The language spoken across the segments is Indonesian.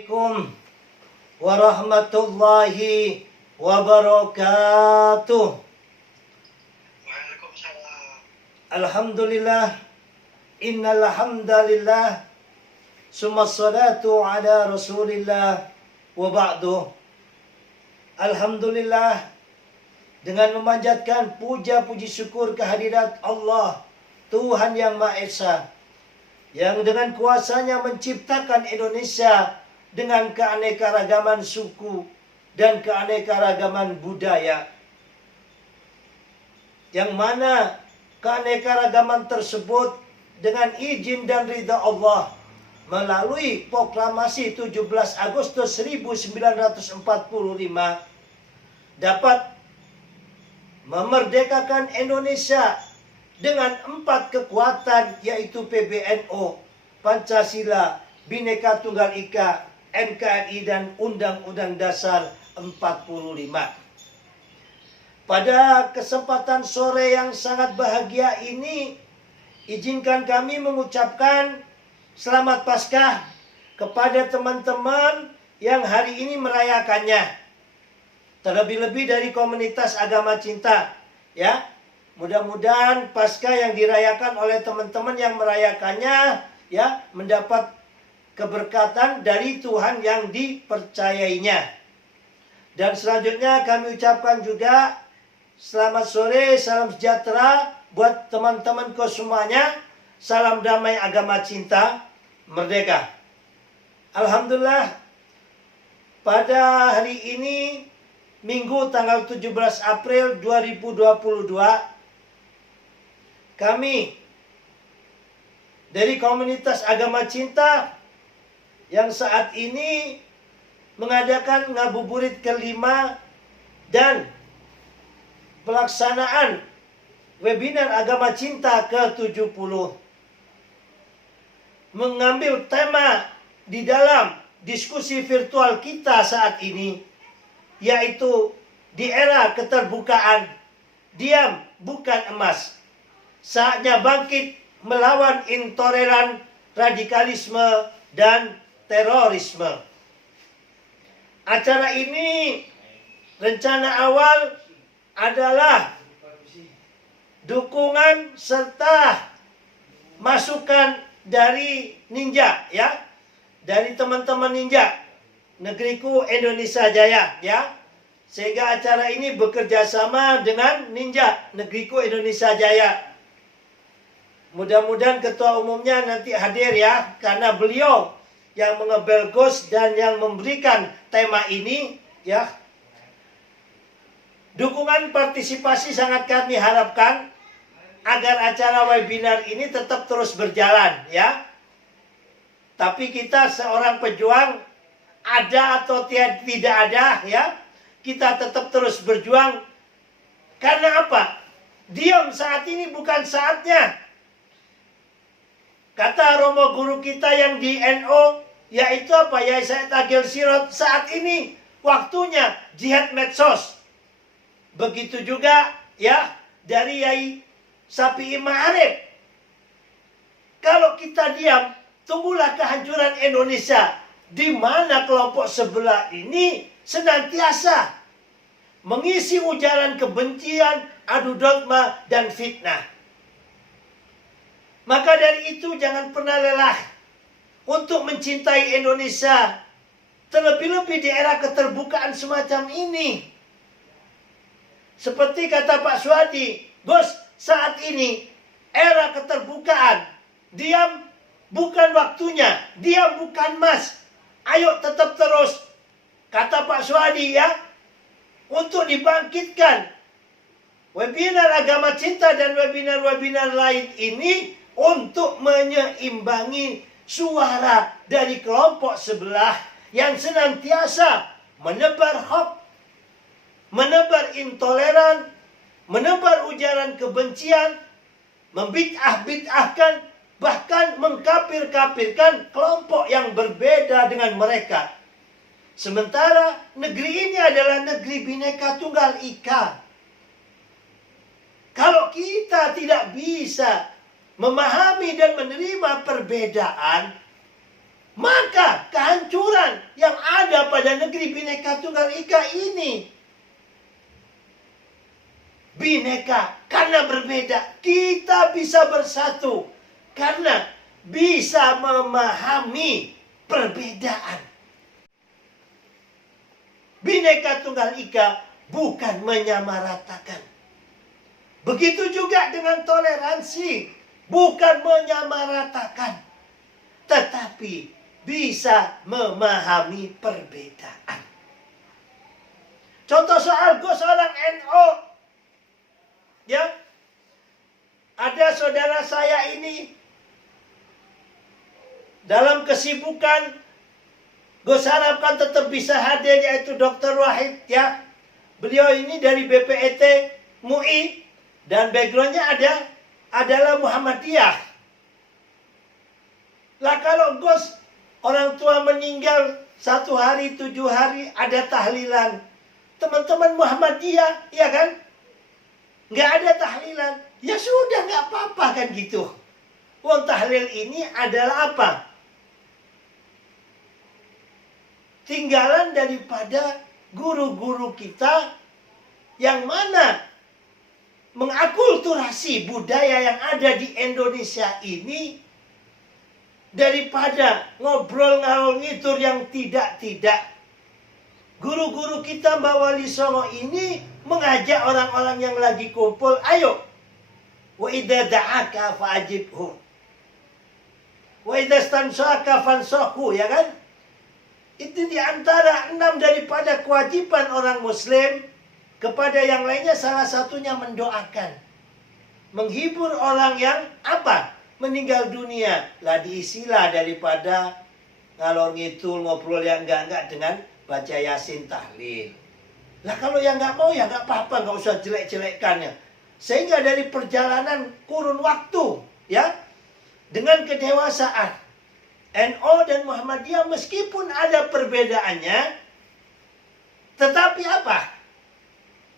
Assalamualaikum warahmatullahi wabarakatuh. Waalaikumsalam. Alhamdulillah, innal hamdalillah, summa salatu ala rasulillah wa ba'du. Alhamdulillah, dengan memanjatkan puja puji syukur kehadirat Allah, Tuhan yang Maha Esa, yang dengan kuasanya menciptakan Indonesia dengan keanekaragaman suku dan keanekaragaman budaya, yang mana keanekaragaman tersebut dengan izin dan ridha Allah melalui proklamasi 17 Agustus 1945 dapat memerdekakan Indonesia dengan 4 kekuatan, yaitu PBNU, Pancasila, Bhinneka Tunggal Ika, NKRI, dan Undang-Undang Dasar 45. Pada kesempatan sore yang sangat bahagia ini, izinkan kami mengucapkan selamat Paskah kepada teman-teman yang hari ini merayakannya. Terlebih-lebih dari komunitas agama cinta, ya. Mudah-mudahan Paskah yang dirayakan oleh teman-teman yang merayakannya, ya, mendapat keberkatan dari Tuhan yang dipercayainya. Dan selanjutnya kami ucapkan juga selamat sore, salam sejahtera buat teman-temanku semuanya. Salam damai agama cinta, merdeka. Alhamdulillah, pada hari ini Minggu tanggal 17 April 2022, kami dari komunitas agama cinta yang saat ini mengadakan ngabuburit kelima dan pelaksanaan webinar agama cinta ke-70, mengambil tema di dalam diskusi virtual kita saat ini, yaitu di era keterbukaan, diam bukan emas, saatnya bangkit melawan intoleran, radikalisme, dan terorisme. Acara ini rencana awal adalah dukungan serta masukan dari Ninja, ya, dari teman-teman Ninja Negeriku Indonesia Jaya, ya. Sehingga acara ini bekerja sama dengan Ninja Negeriku Indonesia Jaya. Mudah-mudahan ketua umumnya nanti hadir, ya, karena beliau yang mengebel gos dan yang memberikan tema ini, ya. Dukungan partisipasi sangat kami harapkan agar acara webinar ini tetap terus berjalan, ya. Tapi kita seorang pejuang, ada atau tidak ada, ya, kita tetap terus berjuang. Karena apa? Diam saat ini bukan saatnya. Kata Romo Guru kita yang di NO, yaitu apa? Yai Said Agil Sirot, saat ini waktunya jihad medsos. Begitu juga, ya, dari Yai Sapi'i Ma'arif. Kalau kita diam, tunggulah kehancuran Indonesia, di mana kelompok sebelah ini senantiasa mengisi ujaran kebencian, adu dogma, dan fitnah. Maka dari itu jangan pernah lelah untuk mencintai Indonesia, terlebih-lebih di era keterbukaan semacam ini. Seperti kata Pak Suhadi, bos, saat ini era keterbukaan, diam bukan waktunya, diam bukan mas. Ayo tetap terus, kata Pak Suhadi, ya, untuk dibangkitkan webinar agama cinta dan webinar-webinar lain ini untuk menyeimbangi suara dari kelompok sebelah yang senantiasa menebar hoax, menebar intoleran, menebar ujaran kebencian, membid'ah-bid'ahkan, bahkan mengkafir-kafirkan kelompok yang berbeda dengan mereka. Sementara negeri ini adalah negeri Bhinneka Tunggal Ika. Kalau kita tidak bisa memahami dan menerima perbedaan, maka kehancuran pada negeri Bhinneka Tunggal Ika ini. Bineka karena berbeda, kita bisa bersatu karena bisa memahami perbedaan. Bhinneka Tunggal Ika bukan menyamaratakan. Begitu juga dengan toleransi, bukan menyamaratakan, tetapi bisa memahami perbedaan. Contoh soal gue seorang NO, ya, ada saudara saya ini dalam kesibukan, gue harapkan tetap bisa hadir, yaitu Dr. Wahid, ya. Beliau ini dari BPET MUI dan backgroundnya adalah Muhammadiyah. Lah kalau Gus orang tua meninggal 1 hari 7 hari ada tahlilan, teman-teman Muhammadiyah, ya kan? Nggak ada tahlilan, ya sudah nggak apa-apa kan gitu. Wong tahlil ini adalah apa? Tinggalan daripada guru-guru kita yang mana mengakulturasi budaya yang ada di Indonesia ini, daripada ngobrol ngalor ngidur yang tidak-tidak. Guru-guru kita Mbak Wali Songo ini mengajak orang-orang yang lagi kumpul, ayo, wa idza da'aka fa'ajibhu, wa idza stansaka fansahu, ya kan? Itu diantara 6 daripada kewajiban orang Muslim kepada yang lainnya, salah satunya mendoakan, menghibur orang yang apa? Meninggal dunia. Lah diisilah daripada ngalor ngidul ngobrol yang enggak dengan baca Yasin tahlil. Lah kalau yang nggak mau ya nggak apa-apa, nggak usah jelek-jelekkannya. Sehingga dari perjalanan kurun waktu, ya, dengan kedewasaan, NO dan Muhammadiyah meskipun ada perbedaannya, tetapi apa?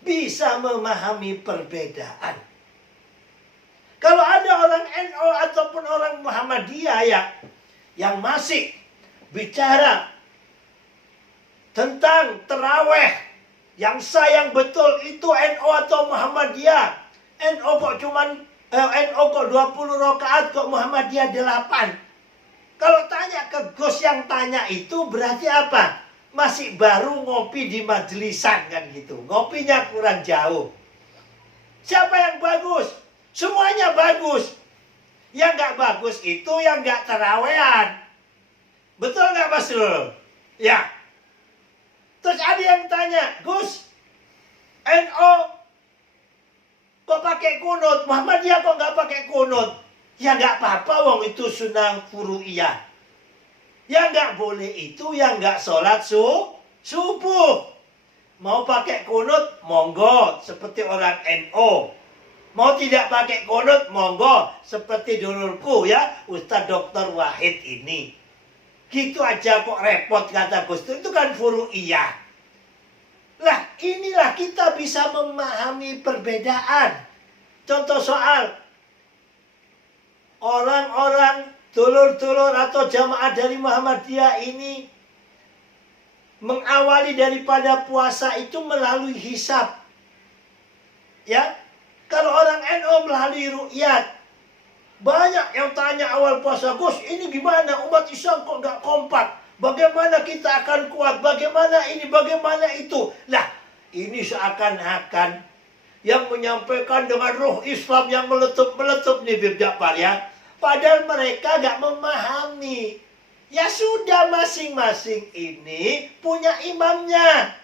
Bisa memahami perbedaan. Kalau ada orang NO ataupun orang Muhammadiyah ya, yang masih bicara tentang terawih, yang sayang betul itu NO atau Muhammadiyah. NO kok 20 rakaat, kok Muhammadiyah 8. Kalau tanya ke Gus yang tanya itu berarti apa? Masih baru ngopi di majelisan kan gitu. Ngopinya kurang jauh. Siapa yang bagus? Semuanya bagus. Yang nggak bagus itu yang nggak terawehan. Betul nggak Mas Rul? Ya. Terus ada yang tanya, Gus, NO kok pakai kunut? Muhammadiyah kok nggak pakai kunut? Ya nggak apa-apa, wong itu sunnah furu'iyah. Yang nggak boleh itu yang nggak sholat subuh. Mau pakai kunut, monggo, seperti orang NO. Mau tidak pakai kunut, monggo, seperti dulurku ya, Ustadz Dr. Wahid ini. Gitu aja kok repot kata Gus, itu kan furu'iyah. Lah inilah kita bisa memahami perbedaan. Contoh soal orang-orang dulur-dulur atau jamaah dari Muhammadiyah ini mengawali daripada puasa itu melalui hisab. Ya, kalau orang NO melalui ru'yat. Banyak yang tanya awal puasa, Gus, ini gimana? Umat Islam kok nggak kompak? Bagaimana kita akan kuat? Bagaimana ini? Bagaimana itu? Lah, ini seakan-akan yang menyampaikan dengan ruh Islam yang meletup-meletup nih Bib Ja'far ya. Padahal mereka nggak memahami. Ya sudah, masing-masing ini punya imamnya.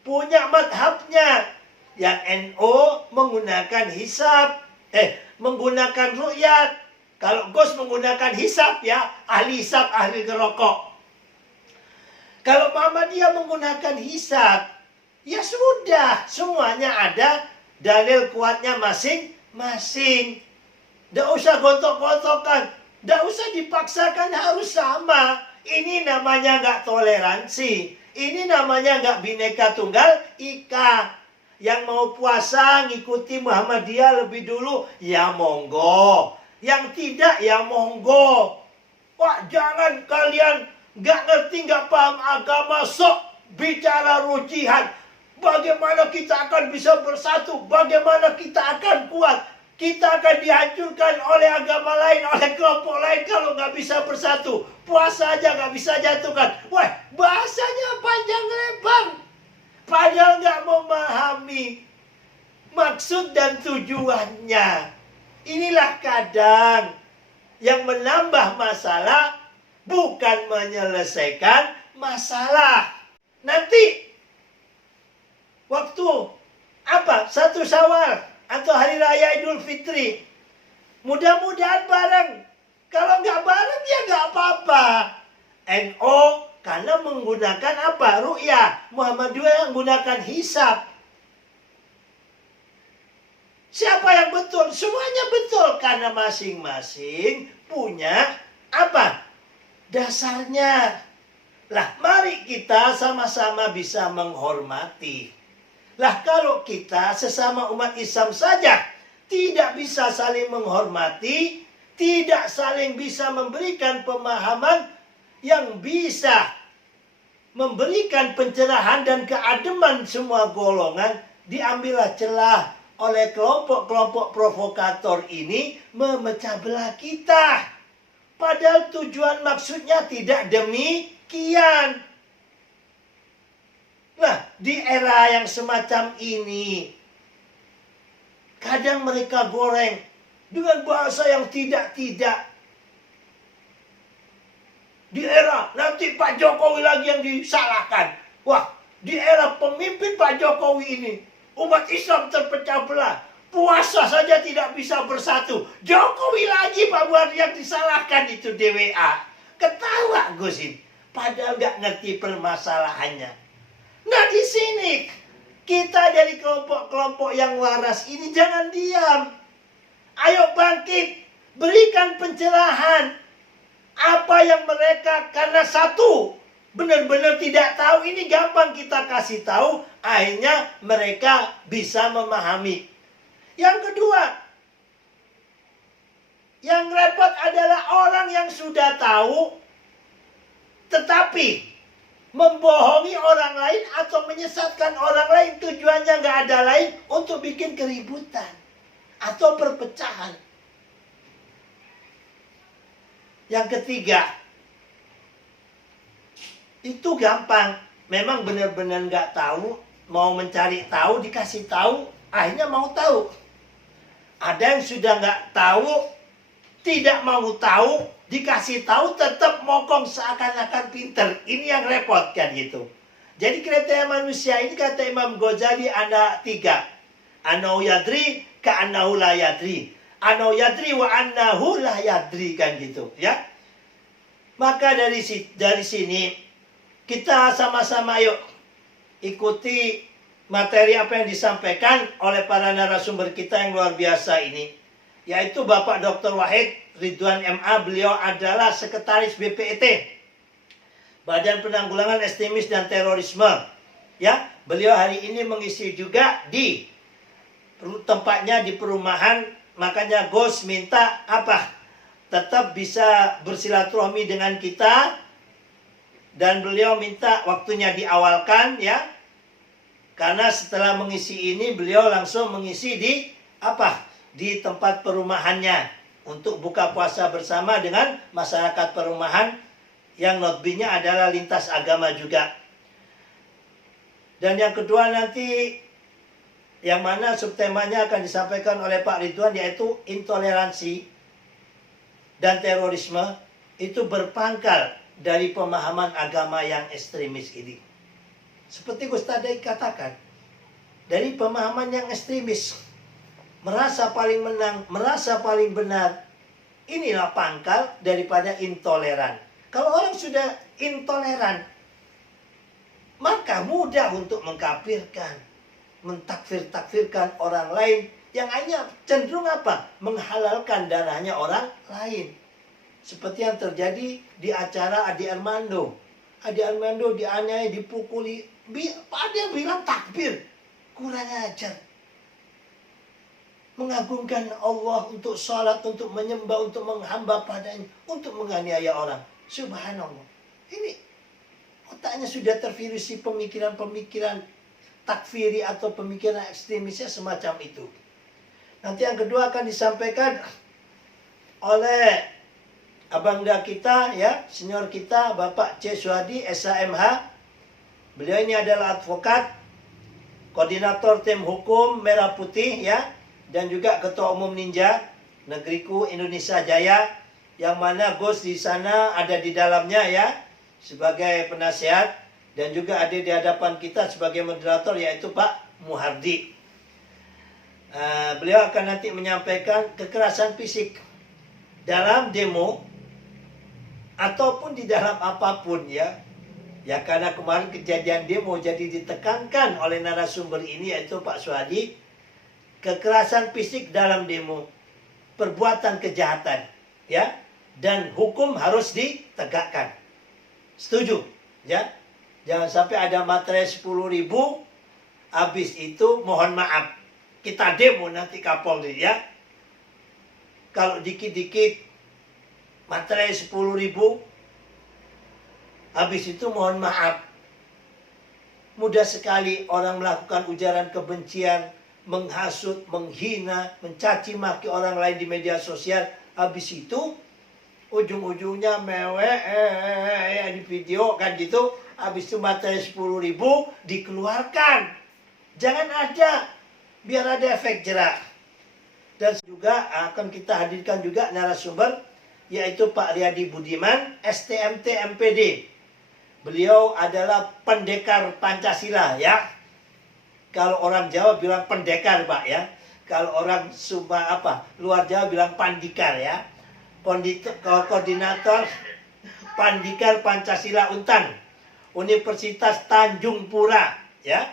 Punya madhabnya. Yang NO menggunakan hisab. Menggunakan ru'yat. Kalau Gus menggunakan hisab ya, ahli hisab, ahli ngerokok. Kalau Muhammadiyah menggunakan hisab, ya sudah, semuanya ada dalil kuatnya masing-masing. Nggak usah gontok-gontokan, nggak usah dipaksakan harus sama. Ini namanya nggak toleransi. Ini namanya nggak Bhinneka Tunggal Ika. Yang mau puasa ngikuti Muhammadiyah lebih dulu, ya monggo. Yang tidak, ya monggo. Wah, jangan kalian nggak ngerti, nggak paham agama, sok bicara rujihan. Bagaimana kita akan bisa bersatu? Bagaimana kita akan kuat? Kita akan dihancurkan oleh agama lain, oleh kelompok lain kalau nggak bisa bersatu. Puasa aja nggak bisa jatuhkan. Wah, bahasanya panjang lebar. Padahal nggak memahami maksud dan tujuannya. Inilah kadang yang menambah masalah, bukan menyelesaikan masalah. Nanti waktu apa? 1 Syawal atau Hari Raya Idul Fitri. Mudah-mudahan bareng. Kalau nggak bareng ya nggak apa-apa. NO karena menggunakan apa? Ru'yah. Muhammadiyah menggunakan hisab. Siapa yang betul? Semuanya betul. Karena masing-masing punya apa? Dasarnya. Lah, mari kita sama-sama bisa menghormati. Lah, kalau kita sesama umat Islam saja tidak bisa saling menghormati, tidak saling bisa memberikan pemahaman yang bisa memberikan pencerahan dan keademan semua golongan, diambillah celah oleh kelompok-kelompok provokator ini memecah belah kita. Padahal tujuan maksudnya tidak demikian. Nah, di era yang semacam ini, kadang mereka goreng dengan bahasa yang tidak-tidak. Di era nanti Pak Jokowi lagi yang disalahkan. Wah, di era pemimpin Pak Jokowi ini, umat Islam terpecah belah. Puasa saja tidak bisa bersatu. Jokowi lagi Pak Buat yang disalahkan itu DWA. Ketawa Gusin. Padahal nggak ngerti permasalahannya. Nah, di sini kita dari kelompok-kelompok yang waras ini jangan diam. Ayo bangkit, berikan pencerahan. Apa yang mereka karena satu benar-benar tidak tahu, ini gampang kita kasih tahu, akhirnya mereka bisa memahami. Yang kedua, yang repot adalah orang yang sudah tahu tetapi membohongi orang lain atau menyesatkan orang lain, tujuannya nggak ada lain untuk bikin keributan atau perpecahan. Yang ketiga, itu gampang, memang benar-benar nggak tahu, mau mencari tahu, dikasih tahu, akhirnya mau tahu. Ada yang sudah nggak tahu, tidak mau tahu, dikasih tahu tetap mokong seakan-akan pinter. Ini yang repot kan gitu. Jadi kriteria manusia ini kata Imam Ghazali ada 3. Anau yadri ka annahu la yadri. Anau yadri wa annahu la yadri kan gitu ya. Maka dari sini kita sama-sama yuk ikuti materi apa yang disampaikan oleh para narasumber kita yang luar biasa ini, yaitu Bapak Dr. Wahid Ridwan MA. Beliau adalah Sekretaris BPET, Badan Penanggulangan Ekstremis dan Terorisme. Ya, beliau hari ini mengisi juga di tempatnya di perumahan, makanya Gus minta apa? Tetap bisa bersilaturahmi dengan kita, dan beliau minta waktunya diawalkan ya. Karena setelah mengisi ini beliau langsung mengisi di apa? Di tempat perumahannya untuk buka puasa bersama dengan masyarakat perumahan yang notabene adalah lintas agama juga. Dan yang kedua nanti yang mana subtemanya akan disampaikan oleh Pak Ridwan, yaitu intoleransi dan terorisme itu berpangkal dari pemahaman agama yang ekstremis ini. Seperti Gus tadi katakan, dari pemahaman yang ekstremis, merasa paling menang, merasa paling benar, inilah pangkal daripada intoleran. Kalau orang sudah intoleran, maka mudah untuk mengkafirkan, mentakfir-takfirkan orang lain yang hanya cenderung apa? Menghalalkan darahnya orang lain. Seperti yang terjadi di acara Adi Armando. Adi Armando dianiaya, dipukuli. Ada yang bilang takbir. Kurang ajar. Mengagungkan Allah untuk sholat, untuk menyembah, untuk menghamba padanya, untuk menganiaya orang. Subhanallah. Ini otaknya sudah tervirusi pemikiran-pemikiran takfiri atau pemikiran ekstremisnya semacam itu. Nanti yang kedua akan disampaikan oleh abangda kita, ya, senior kita, Bapak C. Suhadi, SHMH. Beliau ini adalah advokat, koordinator tim hukum Merah Putih, ya, dan juga ketua umum Ninja Negeriku Indonesia Jaya, yang mana Gus di sana ada di dalamnya, ya, sebagai penasihat, dan juga ada di hadapan kita sebagai moderator, yaitu Pak Muhardi. Beliau akan nanti menyampaikan kekerasan fisik dalam demo ataupun di dalam apapun, ya. Ya, karena kemarin kejadian demo jadi ditekankan oleh narasumber ini, yaitu Pak Suhadi, kekerasan fisik dalam demo, perbuatan kejahatan, ya, dan hukum harus ditegakkan. Setuju, ya. Jangan sampai ada materai 10.000, habis itu mohon maaf, kita demo nanti Kapolri, ya. Kalau dikit-dikit materai 10.000, habis itu mohon maaf, mudah sekali orang melakukan ujaran kebencian, menghasut, menghina, mencaci maki orang lain di media sosial. Habis itu ujung-ujungnya di video kan gitu. Habis itu materai 10.000 dikeluarkan. Jangan ada, biar ada efek jerak. Dan juga akan kita hadirkan juga narasumber, yaitu Pak Riyadi Budiman, STMT MPD. Beliau adalah pendekar Pancasila, ya. Kalau orang Jawa bilang pendekar, Pak, ya. Kalau orang Sumba luar Jawa bilang pandikar, ya. Koordinator Pandikar Pancasila Untan, Universitas Tanjung Pura, ya.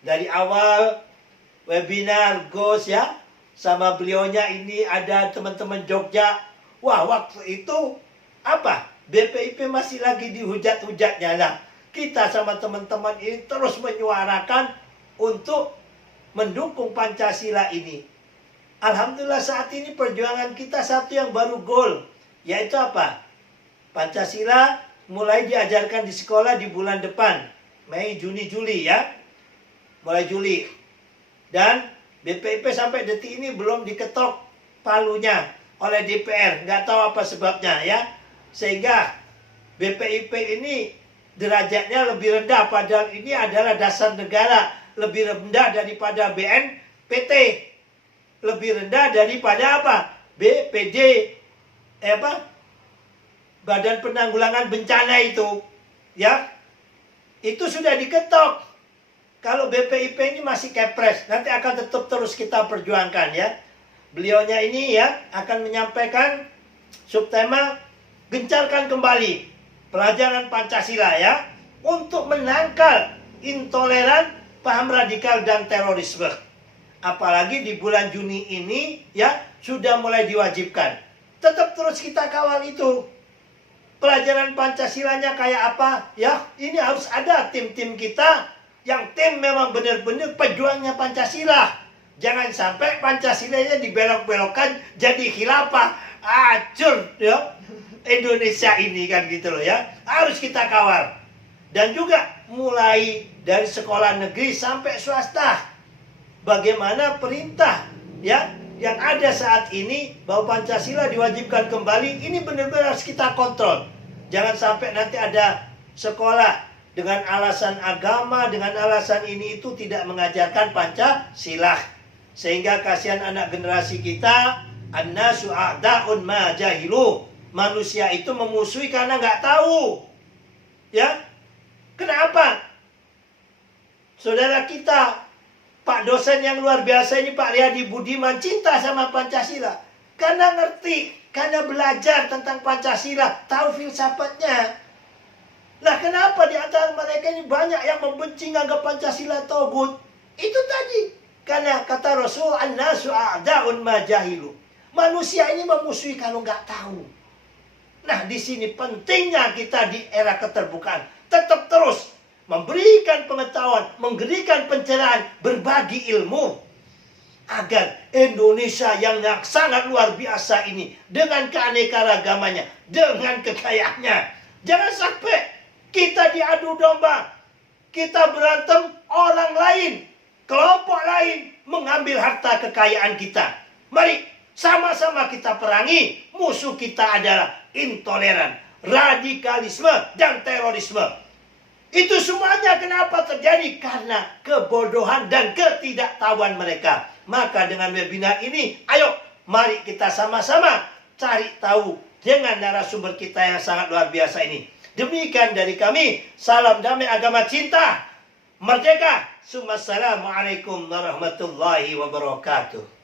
Dari awal webinar Gus, ya, sama beliaunya ini ada teman-teman Jogja. Wah, waktu itu BPIP masih lagi dihujat-hujatnya lah. Kita sama teman-teman ini terus menyuarakan untuk mendukung Pancasila ini. Alhamdulillah saat ini perjuangan kita satu yang baru goal, yaitu apa? Pancasila mulai diajarkan di sekolah di bulan depan, Mei, Juni, Juli, ya. Mulai Juli. Dan BPIP sampai detik ini belum diketok palunya oleh DPR. Nggak tahu apa sebabnya, ya. Sehingga BPIP ini derajatnya lebih rendah, padahal ini adalah dasar negara. Lebih rendah daripada BNPT. Lebih rendah daripada BPD. Badan Penanggulangan Bencana itu. Ya. Itu sudah diketok. Kalau BPIP ini masih kepres, nanti akan tetap terus kita perjuangkan, ya. Beliaunya ini, ya, akan menyampaikan subtema gencarkan kembali pelajaran Pancasila, ya, untuk menangkal intoleran, paham radikal dan terorisme. Apalagi di bulan Juni ini, ya, sudah mulai diwajibkan. Tetap terus kita kawal itu. Pelajaran Pancasilanya kayak apa, ya? Ini harus ada tim-tim kita yang tim memang benar-benar pejuangnya Pancasila. Jangan sampai Pancasilanya dibelok-belokkan jadi khilafah. Hancur, ya. Indonesia ini kan gitu loh, ya. Harus kita kawal. Dan juga mulai dari sekolah negeri sampai swasta. Bagaimana perintah, ya, yang ada saat ini bahwa Pancasila diwajibkan kembali, ini benar-benar harus kita kontrol. Jangan sampai nanti ada sekolah dengan alasan agama, dengan alasan ini itu tidak mengajarkan Pancasila. Sehingga kasihan anak generasi kita, annasu a'da'un ma jahilu. Manusia itu memusuhi karena nggak tahu. Ya. Kenapa? Saudara kita, Pak dosen yang luar biasa ini, Pak Riyadi Budiman, cinta sama Pancasila. Karena ngerti, karena belajar tentang Pancasila, tahu filsafatnya. Nah, kenapa di antara mereka ini banyak yang membenci, nganggap Pancasila togut? Itu tadi. Karena kata Rasul, annasu a'da'un ma jahilu. Manusia ini memusuhi kalau nggak tahu. Nah, di sini pentingnya kita di era keterbukaan. Tetap terus memberikan pengetahuan, memberikan pencerahan, berbagi ilmu. Agar Indonesia yang sangat luar biasa ini, dengan keanekaragamannya, dengan kekayaannya, Jangan sampai kita diadu domba. Kita berantem, orang lain, kelompok lain mengambil harta kekayaan kita. Mari sama-sama kita perangi. Musuh kita adalah intoleran, radikalisme, dan terorisme. Itu semuanya kenapa terjadi? Karena kebodohan dan ketidaktahuan mereka. Maka dengan webinar ini, ayo mari kita sama-sama cari tahu dengan narasumber kita yang sangat luar biasa ini. Demikian dari kami. Salam damai agama cinta. Merdeka. Assalamualaikum warahmatullahi wabarakatuh.